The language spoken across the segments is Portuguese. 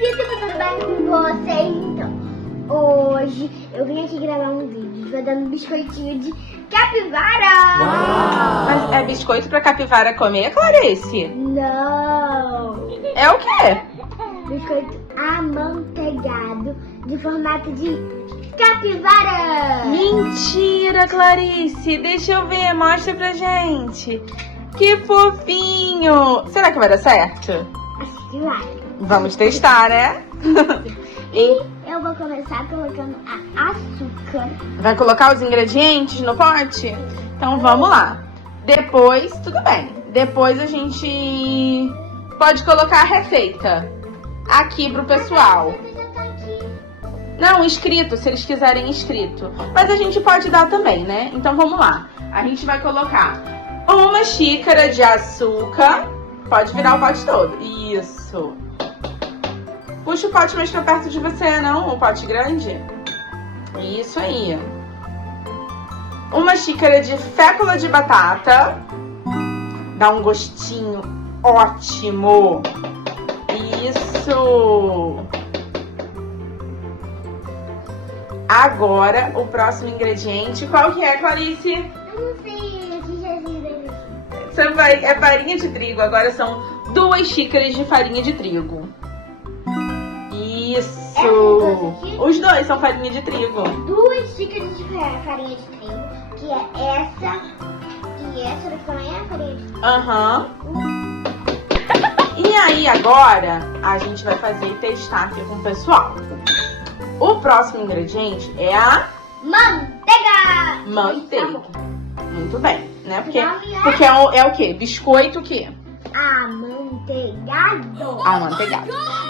tudo bem com vocês? Então, hoje eu vim aqui gravar um vídeo dando biscoitinho de capivara. Uau! Mas é biscoito pra capivara comer, Clarice? Não! É o quê? Biscoito amanteigado de formato de capivara. Mentira, Clarice! Deixa eu ver, mostra pra gente. Que fofinho! Será que vai dar certo? Acho que vai. Vamos testar, né? E eu vou começar colocando a açúcar. Vai colocar os ingredientes no pote? Então vamos lá. Depois, tudo bem. Depois a gente pode colocar a receita aqui pro pessoal. Não, escrito, se eles quiserem escrito. Mas a gente pode dar também, né? Então vamos lá. A gente vai colocar 1 xícara de açúcar. Pode virar o pote todo. Isso. Puxa o pote mais pra perto de você, não? O pote grande. Isso aí. 1 xícara de fécula de batata. Dá um gostinho ótimo. Isso. Agora, o próximo ingrediente. Qual que é, Clarice? Eu não sei, aqui já vi. Você vai, é farinha de trigo. Agora são 2 xícaras de farinha de trigo. Isso! Os dois são farinha de trigo. 2 xícaras de farinha de trigo, que é essa e essa também é farinha de trigo. Aham. E aí agora a gente vai fazer e testar aqui com o pessoal. O próximo ingrediente é a manteiga! manteiga. Muito bem, né? Porque é o quê? Biscoito o quê? Amanteigado. Amanteigado.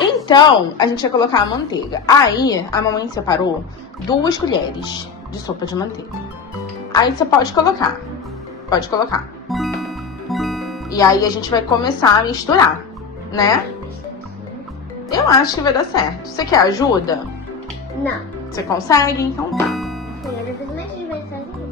Então, a gente vai colocar a manteiga. Aí, a mamãe separou 2 colheres de sopa de manteiga. Aí você pode colocar. Pode colocar. E aí a gente vai começar a misturar, né? Eu acho que vai dar certo. Você quer ajuda? Não. Você consegue? Então tá. Primeira vez mais de vez sozinha.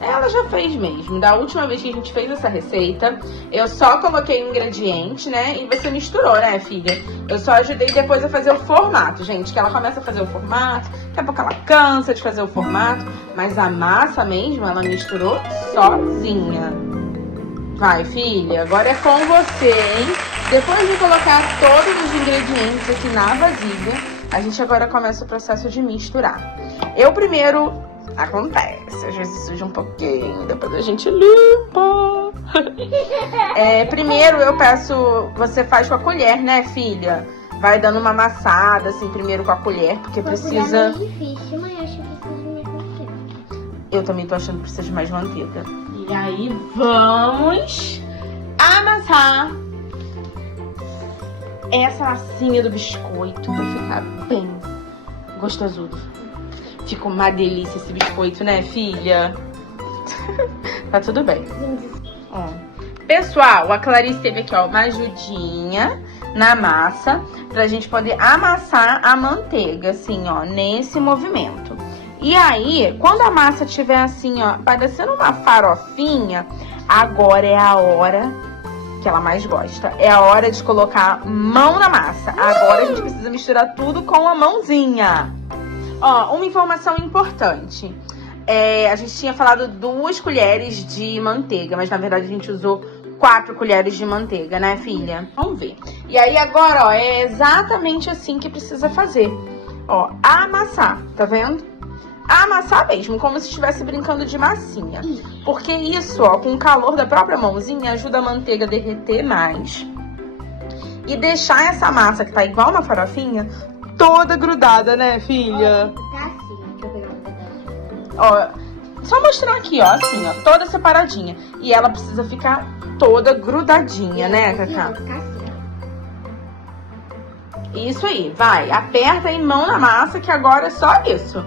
Ela já fez mesmo. Da última vez que a gente fez essa receita, eu só coloquei o ingrediente, né? E você misturou, né, filha? Eu só ajudei depois a fazer o formato, gente. Que ela começa a fazer o formato, daqui a pouco ela cansa de fazer o formato. Mas a massa mesmo, ela misturou sozinha. Vai, filha. Agora é com você, hein? Depois de colocar todos os ingredientes aqui na vasilha, a gente agora começa o processo de misturar. Eu primeiro... Acontece, às vezes suja um pouquinho, depois a gente limpa. Primeiro eu peço, você faz com a colher, né, filha? Vai dando uma amassada, assim, primeiro com a colher, porque precisa... É difícil, mas eu acho que precisa de mais manteiga. Eu também tô achando que precisa de mais manteiga. E aí vamos amassar essa massinha do biscoito pra ficar bem gostosudo. Ficou uma delícia esse biscoito, né, filha? Tá tudo bem. Ó. Pessoal, a Clarice teve aqui, ó, uma ajudinha na massa pra gente poder amassar a manteiga, assim, ó, nesse movimento. E aí, quando a massa tiver assim, ó, parecendo uma farofinha, agora é a hora que ela mais gosta. É a hora de colocar mão na massa. Agora a gente precisa misturar tudo com a mãozinha. Ó, uma informação importante. A gente tinha falado 2 colheres de manteiga, mas na verdade a gente usou 4 colheres de manteiga, né, filha? Vamos ver. E aí agora, ó, é exatamente assim que precisa fazer. Ó, amassar, tá vendo? Amassar mesmo, como se estivesse brincando de massinha. Porque isso, ó, com o calor da própria mãozinha, ajuda a manteiga a derreter mais. E deixar essa massa, que tá igual uma farofinha, toda grudada, né, filha? Tá assim, deixa eu pegar um pedaço. Ó, só mostrar aqui, ó, assim, ó, toda separadinha. E ela precisa ficar toda grudadinha, né, Cacá? Ficar assim, ó. Isso aí, vai, aperta aí, mão na massa, que agora é só isso.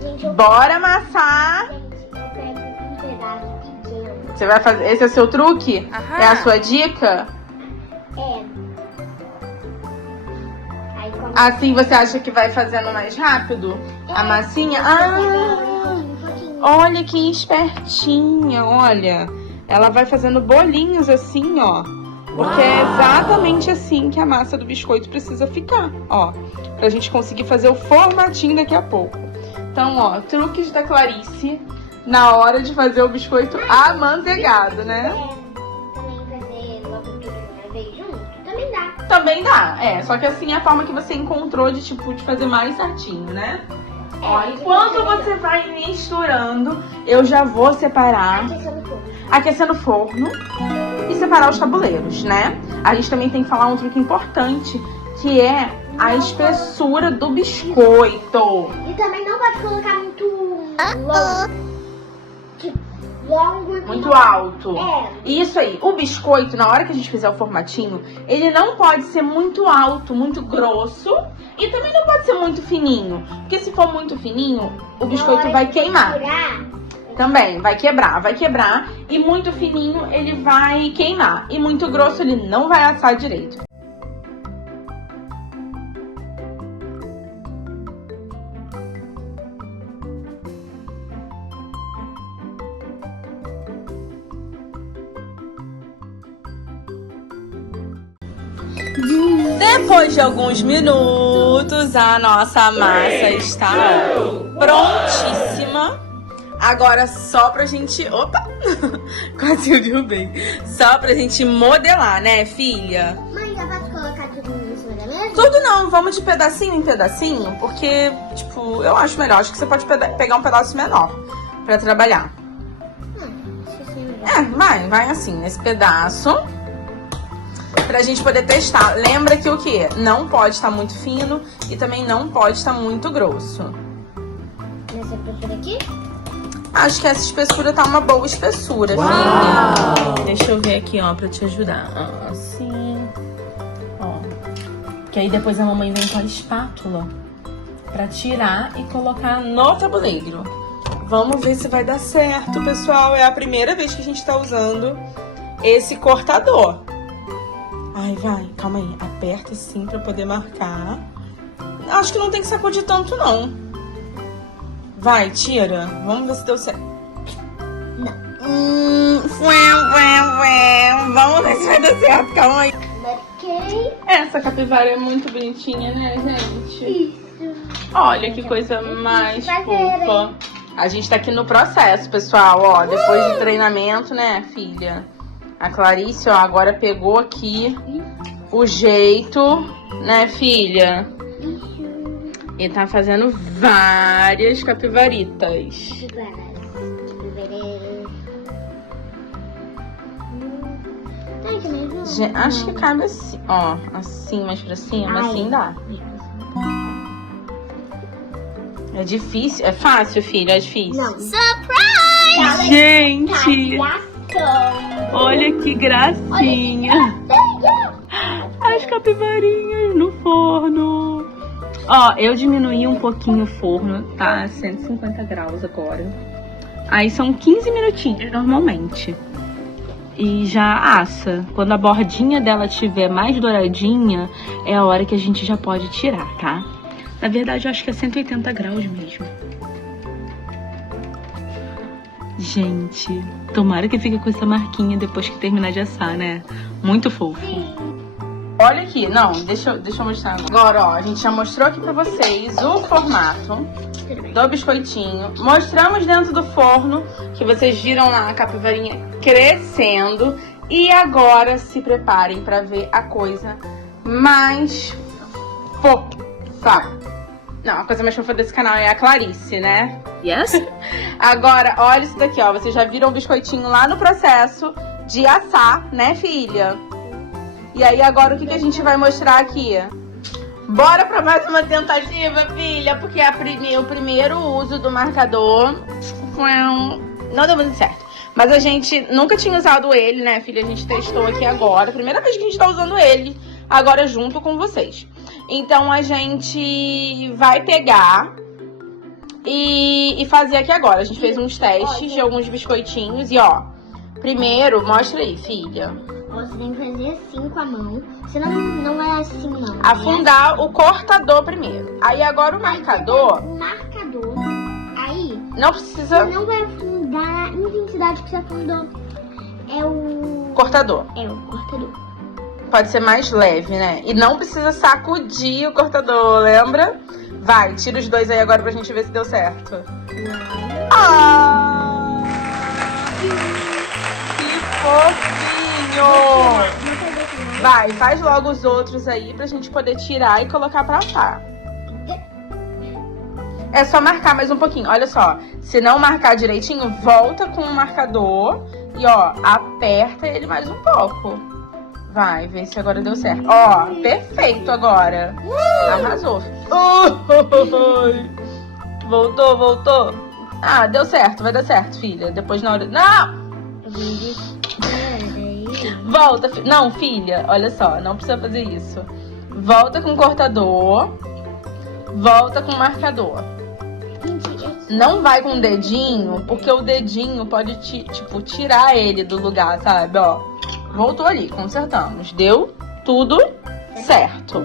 Gente, Bora amassar. eu pego um pedaço pequeno. Você vai fazer, esse é o seu truque? Aham. É a sua dica? É. Aí como Assim você acha que vai fazendo mais rápido a massinha? Um pouquinho, Olha que espertinha, olha. Ela vai fazendo bolinhos assim, ó. Porque é exatamente assim que a massa do biscoito precisa ficar, ó. Pra gente conseguir fazer o formatinho daqui a pouco. Então, ó, truques da Clarice na hora de fazer o biscoito amanteigado, né? Também fazer logo tudo de uma vez junto, também dá. Também dá, só que assim é a forma que você encontrou de, tipo, de fazer mais certinho, né? Ó, enquanto você vai misturando, eu já vou separar, aquecendo o forno e separar os tabuleiros, né? A gente também tem que falar um truque importante, que é a espessura do biscoito. E também não pode colocar muito longo. Tipo, longo e Muito alto. É. Isso aí. O biscoito, na hora que a gente fizer o formatinho, ele não pode ser muito alto, muito grosso. E também não pode ser muito fininho. Porque se for muito fininho, o biscoito vai queimar. Também, vai quebrar. E muito fininho, ele vai queimar. E muito grosso, ele não vai assar direito. Depois de alguns minutos, a nossa massa está prontíssima. Agora só pra gente... Opa! Quase eu derrubei. Só pra gente modelar, né, filha? Mãe, já pode colocar tudo em cima da mesa? Tudo não, vamos de pedacinho em pedacinho, porque, tipo, eu acho melhor. Acho que você pode pegar um pedaço menor pra trabalhar. Vai assim, nesse pedaço. Pra gente poder testar. Lembra que o quê? Não pode estar muito fino e também não pode estar muito grosso. Nessa espessura aqui? Acho que essa espessura tá uma boa espessura, filha. Deixa eu ver aqui, ó, pra te ajudar. Assim. Ó. Que aí depois a mamãe vem com a espátula pra tirar e colocar no tabuleiro. Vamos ver se vai dar certo, pessoal. É a primeira vez que a gente tá usando esse cortador. Ai, vai, calma aí. Aperta assim pra poder marcar. Acho que não tem que sacudir tanto, não. Vai, tira. Vamos ver se deu certo. Não. Vamos ver se vai dar certo, calma aí. Marquei. Essa capivara é muito bonitinha, né, gente? Isso. Olha que coisa mais fazer, fofa. A gente tá aqui no processo, pessoal, ó. Depois do treinamento, né, filha? A Clarice, ó, agora pegou aqui o jeito, né, filha? E tá fazendo várias capivaritas. Acho que cabe assim, ó. Assim, mais pra cima, assim dá. É difícil? É fácil, filha? É difícil? Não. Surprise! Gente! Olha que gracinha! As capivarinhas no forno! Ó, eu diminuí um pouquinho o forno, tá? A 150 graus agora. Aí são 15 minutinhos normalmente. E já assa. Quando a bordinha dela estiver mais douradinha, é a hora que a gente já pode tirar, tá? Na verdade, eu acho que é 180 graus mesmo. Gente, tomara que fique com essa marquinha depois que terminar de assar, né? Muito fofo. Olha aqui, não, deixa eu mostrar agora, ó. A gente já mostrou aqui pra vocês o formato do biscoitinho. Mostramos dentro do forno, que vocês viram lá a capivarinha crescendo. E agora se preparem pra ver a coisa mais fofa. Não, a coisa mais fofa desse canal é a Clarice, né? Yes? Agora, olha isso daqui, ó. Vocês já viram o biscoitinho lá no processo de assar, né, filha? E aí, agora, o que a gente vai mostrar aqui? Bora pra mais uma tentativa, filha? Porque o primeiro uso do marcador não deu muito certo. Mas a gente nunca tinha usado ele, né, filha? A gente testou aqui agora. Primeira vez que a gente tá usando ele agora junto com vocês. Então, a gente vai pegar e fazer aqui agora. A gente fez uns testes de alguns biscoitinhos. E, ó, primeiro, mostra aí, filha. Você tem que fazer assim com a mão. Senão não é assim, não. Afundar o cortador primeiro. Aí, agora o marcador... O marcador. Aí, Não precisa... Não vai afundar na intensidade que você afundou. É o Cortador. cortador. Pode ser mais leve, né? E não precisa sacudir o cortador, lembra? Vai, tira os dois aí agora pra gente ver se deu certo. Ah! Que fofinho! Vai, faz logo os outros aí pra gente poder tirar e colocar pra assar. É só marcar mais um pouquinho. Olha só, se não marcar direitinho, volta com o marcador e, ó, aperta ele mais um pouco. Vai, vê se agora deu certo. Ó, perfeito agora. Arrasou. Voltou, voltou. Ah, deu certo, vai dar certo, filha. Depois na hora... Não! Volta, não, filha, olha só, não precisa fazer isso. Volta com o cortador. Volta com o marcador. Não vai com o dedinho, porque o dedinho pode, tipo, tirar ele do lugar, sabe? Ó, voltou ali, consertamos. Deu tudo certo.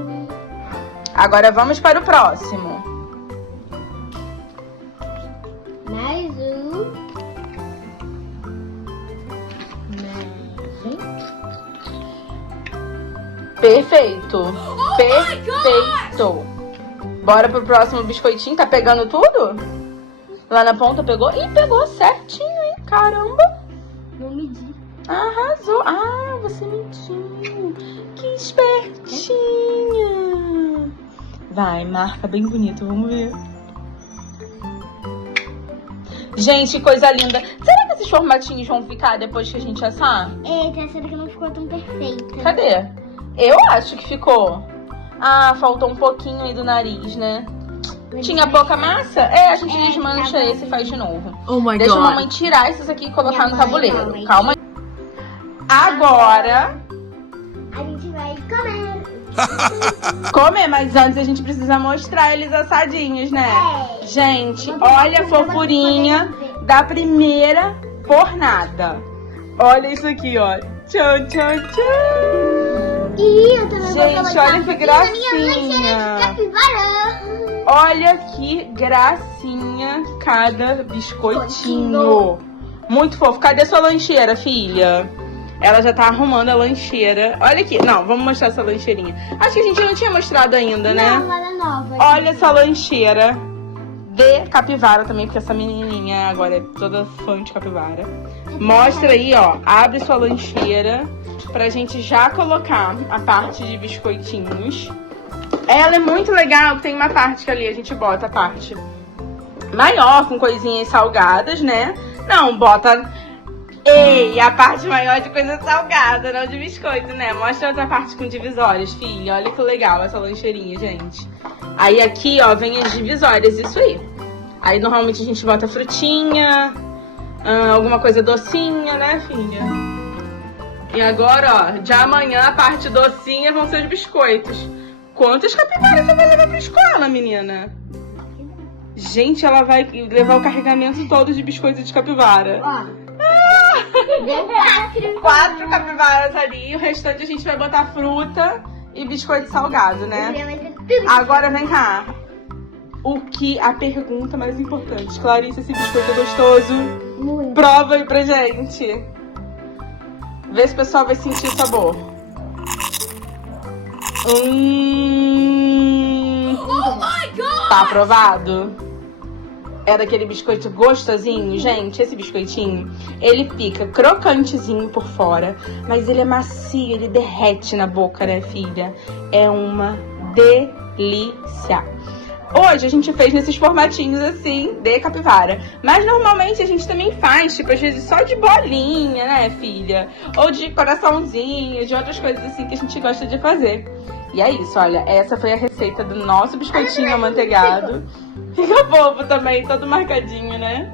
Agora vamos para o próximo. Mais um. Perfeito. Perfeito. Bora pro próximo biscoitinho. Tá pegando tudo? Lá na ponta pegou? Ih, pegou certinho, hein? Caramba. Não medi. Arrasou. Ah, você mentiu. Que espertinha. Vai, marca bem bonito. Vamos ver. Gente, que coisa linda. Será que esses formatinhos vão ficar depois que a gente assar? Eita, essa daqui não ficou tão perfeita. Cadê? Eu acho que ficou. Ah, faltou um pouquinho aí do nariz, né? Tinha pouca massa? É, a gente desmancha esse e faz de novo. Oh my Deixa a God. mamãe tirar esses aqui e colocar no Minha mãe, tabuleiro. mamãe. Calma. Agora, A gente vai comer. comer, mas antes a gente precisa mostrar eles assadinhos, né? É. Gente, olha a fofurinha da primeira fornada. Olha isso aqui, ó. Tchau, tchau, tchau. E eu também vou Gente, colocar olha um que pouquinho da minha gracinha. lancheira de capivara. Olha que gracinha cada biscoitinho. Muito fofo. Cadê sua lancheira, filha? Ela já tá arrumando a lancheira. Olha aqui. Não, vamos mostrar essa lancheirinha. Acho que a gente não tinha mostrado ainda, né? Não, ela é nova. Olha essa lancheira de capivara também, porque essa menininha agora é toda fã de capivara. Mostra aí, ó. Abre sua lancheira pra gente já colocar a parte de biscoitinhos. Ela é muito legal, tem uma parte que ali a gente bota a parte maior, com coisinhas salgadas, né? Não, bota... Ei, a parte maior de coisa salgada, não de biscoito, né? Mostra outra parte com divisórias, filha. Olha que legal essa lancheirinha, gente. Aí aqui, ó, vem as divisórias, isso aí. Aí normalmente a gente bota frutinha, alguma coisa docinha, né, filha? E agora, ó, de amanhã a parte docinha vão ser os biscoitos. Quantas capivaras você vai levar pra escola, menina? Gente, ela vai levar o carregamento todo de biscoito de capivara. Ó. 4 capivaras ali, o restante a gente vai botar fruta e biscoito salgado, né? Agora vem cá. A pergunta mais importante. Clarice, esse biscoito é gostoso? Muito. Prova aí pra gente. Vê se o pessoal vai sentir o sabor. Tá aprovado? É daquele biscoito gostosinho, gente. Esse biscoitinho, ele fica crocantezinho por fora, mas ele é macio, ele derrete na boca, né, filha? É uma delícia. Hoje a gente fez nesses formatinhos assim, de capivara. Mas normalmente a gente também faz, tipo, às vezes só de bolinha, né, filha? Ou de coraçãozinho, de outras coisas assim que a gente gosta de fazer. E é isso, olha, essa foi a receita do nosso biscoitinho amanteigado. Fica fofo também, todo marcadinho, né?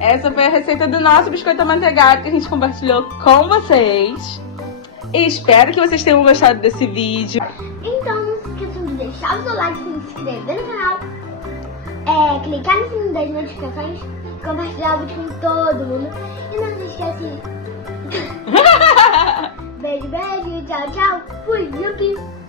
Essa foi a receita do nosso biscoito amanteigado que a gente compartilhou com vocês. E espero que vocês tenham gostado desse vídeo. Então não se esqueçam de deixar o seu like, se inscrever no canal, clicar no sininho das notificações, compartilhar o vídeo com todo mundo. E não se esqueçam. Beijo, beijo, tchau, tchau. Fui, yupi.